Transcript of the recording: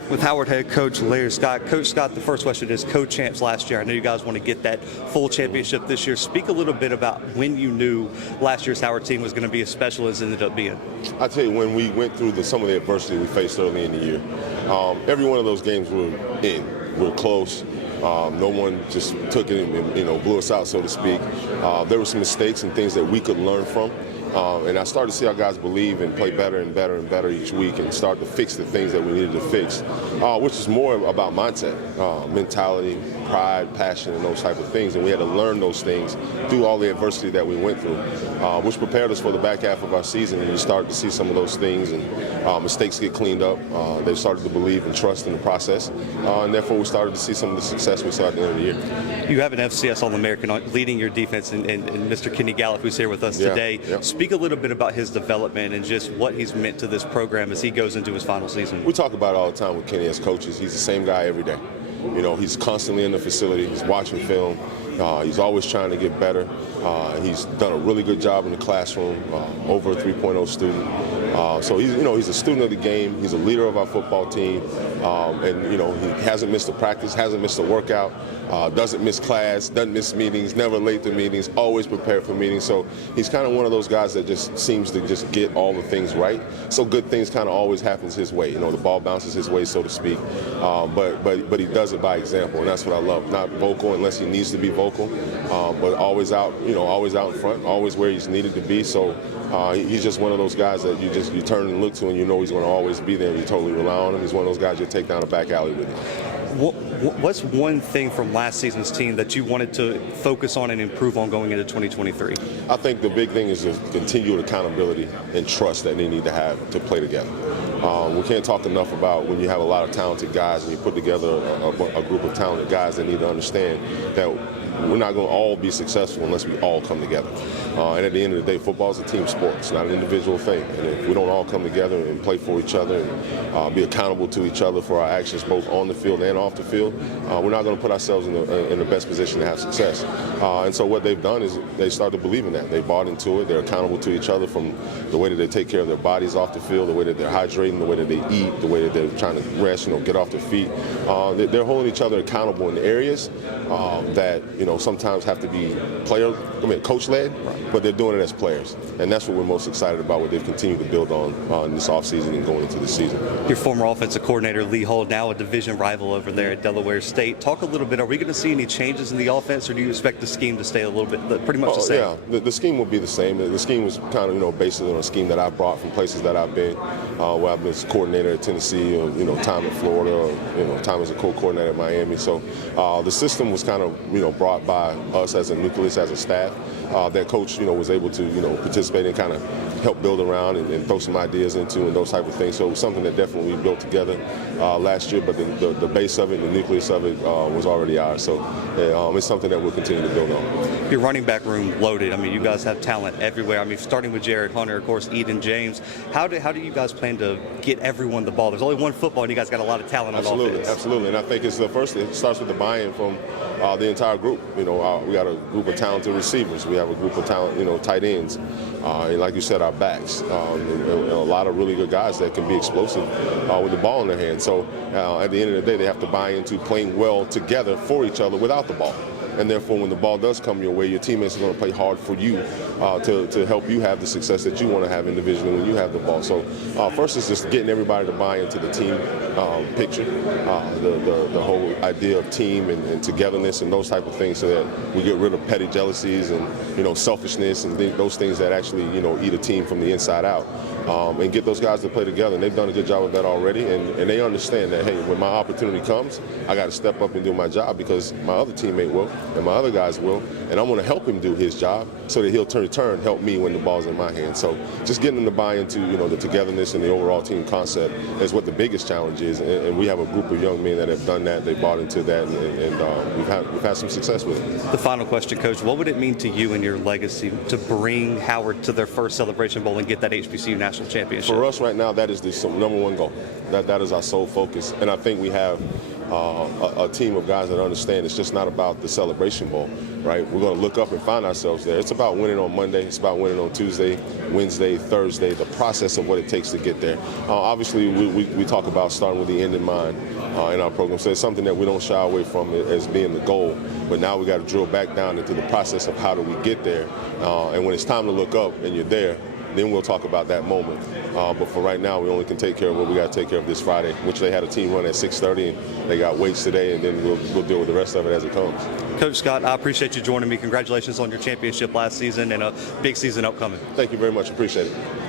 here with Howard head coach Larry Scott. Coach Scott, the first question is co-champs last year. I know you guys want to get that full championship this year. Speak a little bit about when you knew last year's Howard team was going to be as special as it ended up being. I tell you, when we went through some of the adversity we faced early in the year, every one of those games we were close. No one just took it and blew us out, so to speak. There were some mistakes and things that we could learn from. And I started to see our guys believe and play better and better and better each week and start to fix the things that we needed to fix, which is more about mindset, mentality, pride, passion, and those type of things. And we had to learn those things through all the adversity that we went through, which prepared us for the back half of our season. And you started to see some of those things and mistakes get cleaned up. They started to believe and trust in the process. And therefore, we started to see some of the success we saw at the end of the year. You have an FCS All-American leading your defense, and Mr. Kenny Gallup, who's here with us today. Yeah. Speak a little bit about his development and just what he's meant to this program as he goes into his final season. We talk about it all the time with Kenny as coaches. He's the same guy every day. He's constantly in the facility. He's watching film. He's always trying to get better. He's done a really good job in the classroom, over a 3.0 student. So he's a student of the game. He's a leader of our football team. And he hasn't missed a practice, hasn't missed a workout, doesn't miss class, doesn't miss meetings, never late to meetings, always prepared for meetings. So he's kind of one of those guys that just seems to just get all the things right. So good things kind of always happens his way. The ball bounces his way, so to speak. But he does it by example, and that's what I love. Not vocal unless he needs to be vocal, but always out, always out in front, always where he's needed to be. So he's just one of those guys that you turn and look to, and he's going to always be there. You totally rely on him. He's one of those guys you take down a back alley with you. What's one thing from last season's team that you wanted to focus on and improve on going into 2023? I think the big thing is the continued accountability and trust that they need to have to play together. We can't talk enough about when you have a lot of talented guys and you put together a group of talented guys that need to understand that we're not going to all be successful unless we all come together. And at the end of the day, football is a team sport. It's not an individual thing. And if we don't all come together and play for each other and be accountable to each other for our actions both on the field and off the field, we're not going to put ourselves in the best position to have success. And so what they've done is they started to believe in that. They bought into it. They're accountable to each other from the way that they take care of their bodies off the field, the way that they're hydrating, the way that they eat, the way that they're trying to rest, get off their feet. They're holding each other accountable in areas that, sometimes have to be coach-led, but they're doing it as players. And that's what we're most excited about, what they've continued to build on this offseason and going into the season. Your former offensive coordinator, Lee Hull, now a division rival over there at Delaware State. Talk a little bit, are we going to see any changes in the offense, or do you expect the scheme to stay a little bit, pretty much the same? Yeah, the scheme will be the same. The scheme was kind of, based on a scheme that I've brought from places that I've been, where I've been as a coordinator at Tennessee, or, time in Florida, or, time as a co-coordinator at Miami. So the system was kind of, brought by us as a nucleus, as a staff, that coach, was able to, participate and kind of help build around and throw some ideas into and those type of things. So it was something that definitely we built together last year, but the base of it, the nucleus of it was already ours. So it's something that we'll continue to build on. Your running back room loaded. I mean, you guys have talent everywhere. I mean, starting with Jared Hunter, of course, Eden James. How do you guys plan to get everyone the ball? There's only one football, and you guys got a lot of talent on offense. Absolutely. And I think it's it starts with the buy-in from the entire group. We got a group of talented receivers. We have a group of talent, tight ends. And like you said, our backs. And a lot of really good guys that can be explosive with the ball in their hand. So at the end of the day, they have to buy into playing well together for each other without the ball. And therefore, when the ball does come your way, your teammates are going to play hard for you to help you have the success that you want to have individually when you have the ball. So first is just getting everybody to buy into the team picture, the whole idea of team and togetherness and those type of things, so that we get rid of petty jealousies and selfishness and those things that actually eat a team from the inside out. And get those guys to play together. And they've done a good job of that already. And they understand that, hey, when my opportunity comes, I got to step up and do my job, because my other teammate will and my other guys will. And I'm going to help him do his job so that he'll turn help me when the ball's in my hand. So just getting them to buy into, the togetherness and the overall team concept is what the biggest challenge is. And we have a group of young men that have done that. They bought into that, and we've had some success with it. The final question, Coach, what would it mean to you and your legacy to bring Howard to their first Celebration Bowl and get that HBCU national championship? For us right now, that is the number one goal. That is our sole focus. And I think we have a team of guys that understand it's just not about the celebration bowl, right? We're going to look up and find ourselves there. It's about winning on Monday. It's about winning on Tuesday, Wednesday, Thursday, the process of what it takes to get there. Obviously, we talk about starting with the end in mind in our program. So it's something that we don't shy away from as being the goal. But now we got to drill back down into the process of how do we get there. And when it's time to look up and you're there, then we'll talk about that moment. But for right now, we only can take care of what we got to take care of this Friday, which they had a team run at 6:30, and they got weights today, and then we'll deal with the rest of it as it comes. Coach Scott, I appreciate you joining me. Congratulations on your championship last season and a big season upcoming. Thank you very much. Appreciate it.